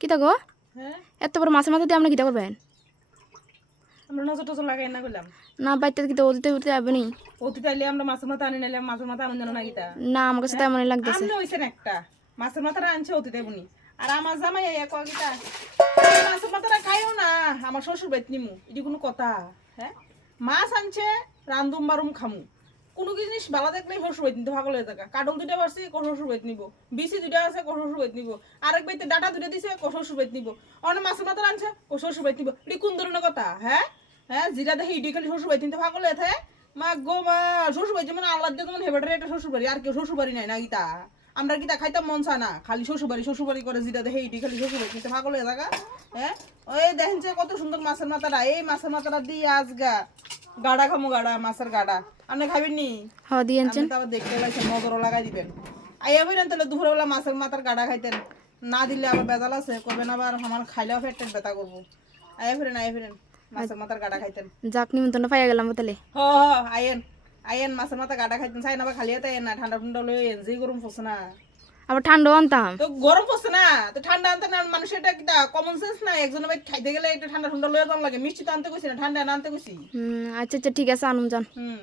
কিতা গো হ্যাঁ এত বড় মাছের মাথা দিয়ে আপনি কিতা করবেন আমরা নজর টজর লাগাই না করলাম না বাইতে কিতা ওদিতে উঠতে যাবে নি অতি তাইলে আমরা মাছের মাথা আনি নাইলে মাছের মাথা আনুন জানো না গীতা না আমার কাছে তেমনই লাগতেছে আমনে হইছেন একটা মাছের মাথাটা আনছে অতি দেবনি আর আমার জামাই এক গীতা মাছের মাথাটা খাইও না আমার শ্বশুর বাইত নিমু এটি কোনো কথা হ্যাঁ মাছ আনছে রান্ধুম বারুম খামু কোনো জিনিস ভালো দেখলেই শ্বশুর বাইত নিতে ভাগল হয়ে থাকা কাটল দুইটা পারছি শ্বশুর বাইত নিব বিসি দুইটা আছে শ্বশুর বাইত নিব আরেক বাইতে ডাটা দুইটা দিছে শ্বশুর বাইত নিব অনেক মাছের মাথা আনছে শ্বশুর বাইত নিব এটি কোন ধরনের কথা হ্যাঁ হ্যাঁ জিরা দেখে ইডি খালি শ্বশুর বাড়ি নিতে ভাগল হয়ে থাকে মা গো মা শ্বশুর বাড়ি যেমন আল্লাহ দিয়ে যেমন হেবাটারে একটা শ্বশুর বাড়ি আর কেউ শ্বশুর বাড়ি নাই না গীতা আমরা গীতা খাইতাম মন চায় না খালি শ্বশুর বাড়ি করে জিরা দেখে ইডি খালি শ্বশুর বাড়ি নিতে ভাগল হয়ে থাকা হ্যাঁ ওই দেখেন যে কত সুন্দর মাছের মাথাটা এই মাছের মাথাটা দিয়ে আজ গাড়া খামো গাড়া মাছের গাড়া আপনি খাবেন নি হ্যাঁ দিয়েছেন আপনি তো আবার দেখতে পাইছেন নজরও লাগাই দিবেন আইয়া বলেন তাহলে দুপুরবেলা মাছের মাথার গাড়া খাইতেন না দিলে আবার বেজাল আছে করবেন আবার আমার খাইলেও পেটের ব্যথা করবো আইয়া ফিরেন মাছের মাথার গাড়া খাইতেন যাক নিমন্ত্রণ পাইয়া গেলাম তাহলে আইয়েন মাছের মাথা গাড়া খাইতেন চাই না বা খালি হাতে না ঠান্ডা ঠান্ডা লই যে গরম পড়ছে না আবার ঠান্ডাও আনতাম তো গরম পড়ছে না তো ঠান্ডা আনতে না মানুষের এটা কিটা কমন সেন্স না একজনের ভাই খাইতে গেলে একটু ঠান্ডা ঠান্ডা লয়ে যাওয়া লাগে মিষ্টি তো আনতে কইছি না ঠান্ডা না আনতে কইছি আচ্ছা আচ্ছা ঠিক আছে আনুম যান হুম